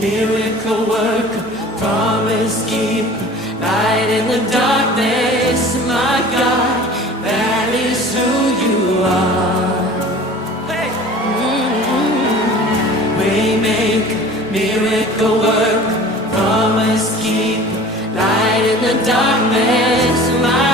miracle worker, promise keeper, light in the darkness, my God, that is who you are. Hey. Waymaker, miracle worker, promise keeper, light in the darkness, my